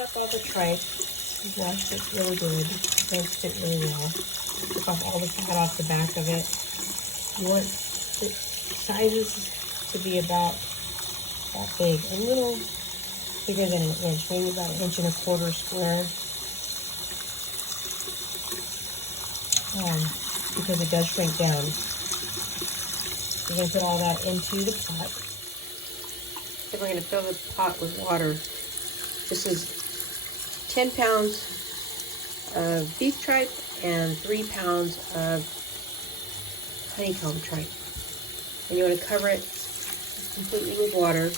Cut up all the tripe. Wash it really good. Roast it really well. Took off all the fat off the back of it. You want the sizes to be about that big. A little bigger than an inch. Maybe about 1.25 inches square. Because it does shrink down. You're going to put all that into the pot. Then we're going to fill the pot with water. This is 10 pounds of beef tripe and 3 pounds of honeycomb tripe. And you want to cover it completely with water.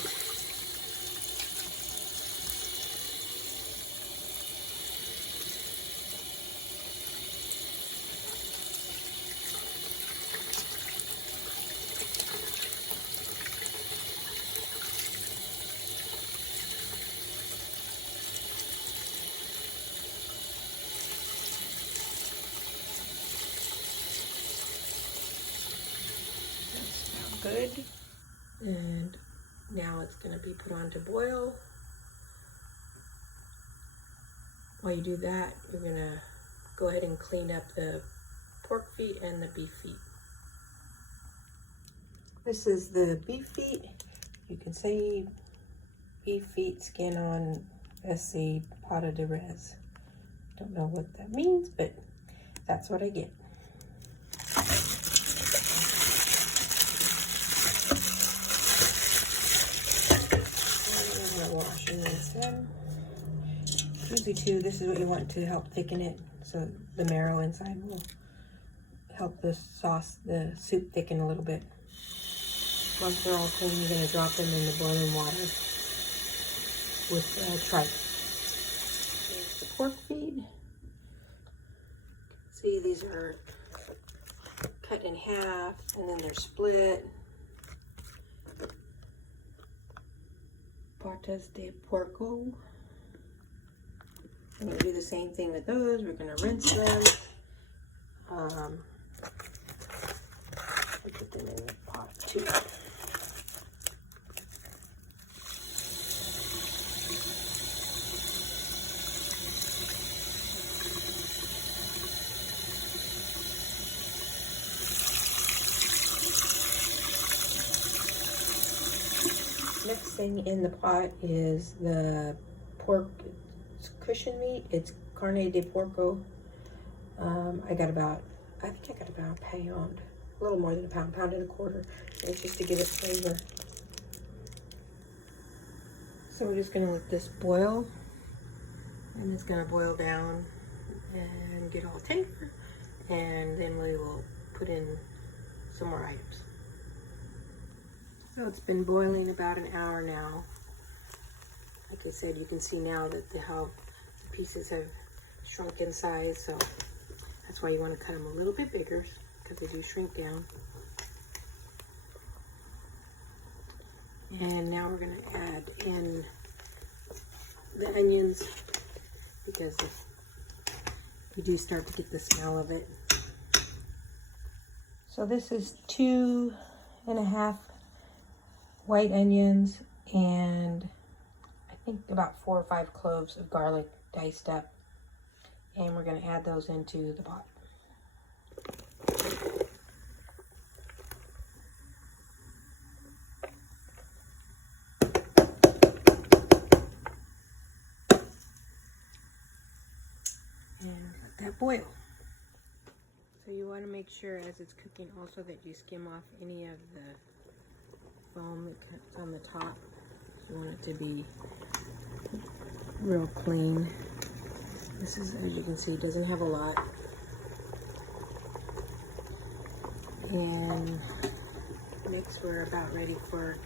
Good. And now it's going to be put on to boil. While you do that, you're going to go ahead and clean up the pork feet and the beef feet. This is the beef feet. You can see beef feet skin on SC pata de res. Don't know what that means, but that's what I get. Washing this in. Usually too, this is what you want to help thicken it, so the marrow inside will help the sauce, the soup thicken a little bit. Once they're all clean, you're going to drop them in the boiling water with tripe. Here's the pork feet. See, these are cut in half and then they're split. Patas de puerco. And we'll do the same thing with those. We're going to rinse them. Put them in the pot too. Next thing in the pot is the pork cushion meat. It's carne de puerco. I think I got about a pound, a little more than a pound, 1.25 pounds. It's just to give it flavor. So we're just gonna let this boil, and it's gonna boil down and get all tender, and then we will put in some more items. So it's been boiling about an hour now. Like I said, you can see now that how the pieces have shrunk in size, so that's why you want to cut them a little bit bigger, because they do shrink down. And now we're going to add in the onions, because you do start to get the smell of it. So this is 2.5 white onions and I think about 4 or 5 cloves of garlic diced up, and we're going to add those into the pot. And let that boil. So you want to make sure as it's cooking also that you skim off any of the foam that's on the top. You want it to be real clean. This is, as you can see, doesn't have a lot. And next we're about ready for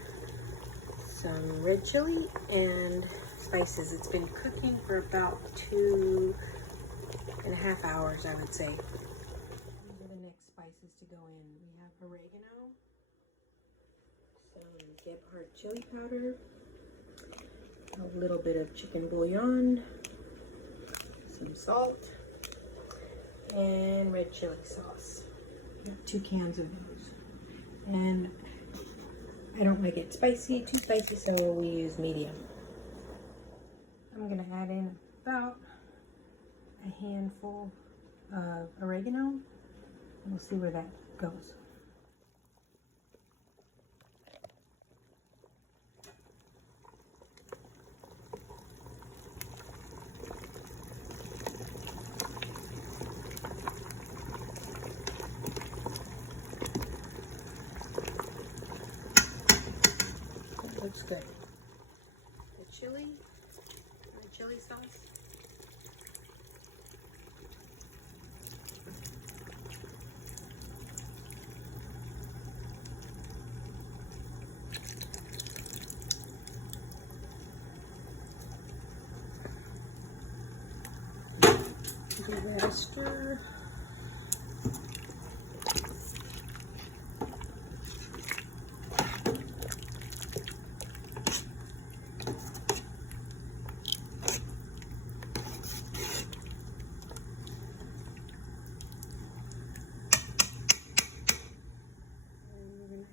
some red chili and spices. It's been cooking for about 2.5 hours, I would say. These are the next spices to go in. We have oregano, some Gebhardt chili powder, a little bit of chicken bouillon, some salt, and red chili sauce. Got 2 cans of those. And I don't like it too spicy, so we use medium. I'm I'm going to add in about a handful of oregano, and we'll see where that goes. That looks good. The chili sauce. Give that a stir.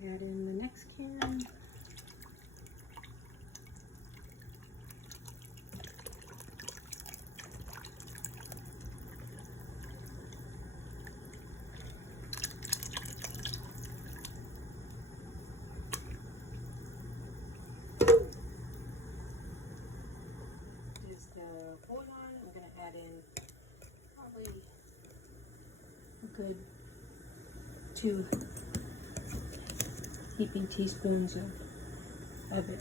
Add in the next can. Is the bullion. I'm going to add in probably a good 2 heaping teaspoons of it.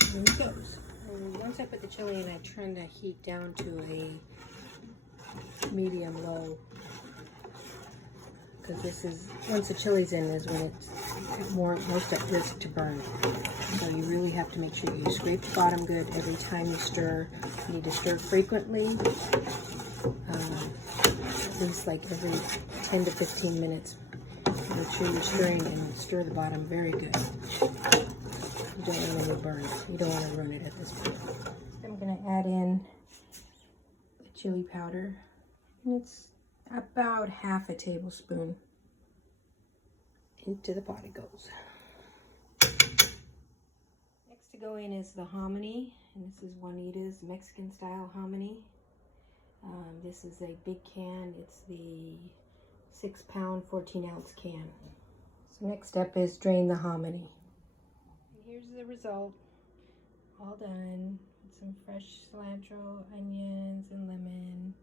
There it goes. And once I put the chili in, I turn the heat down to a medium-low, because this is, once the chili's in, is when it's most at risk to burn. So you really have to make sure you scrape the bottom good every time you stir. You need to stir frequently, at least like every 10 to 15 minutes. Make sure you're stirring and stir the bottom very good. You don't want any burns. You don't want to ruin it at this point. I'm going to add in the chili powder. And it's about half a tablespoon. Into the pot it goes. Next to go in is the hominy. And this is Juanita's Mexican style hominy. This is a big can. It's the 6-pound, 14-ounce can. So next step is drain the hominy. And here's the result. All done. With some fresh cilantro, onions, and lemon.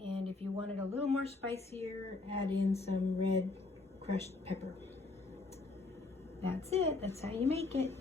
And if you want it a little more spicier, add in some red crushed pepper. That's it. That's how you make it.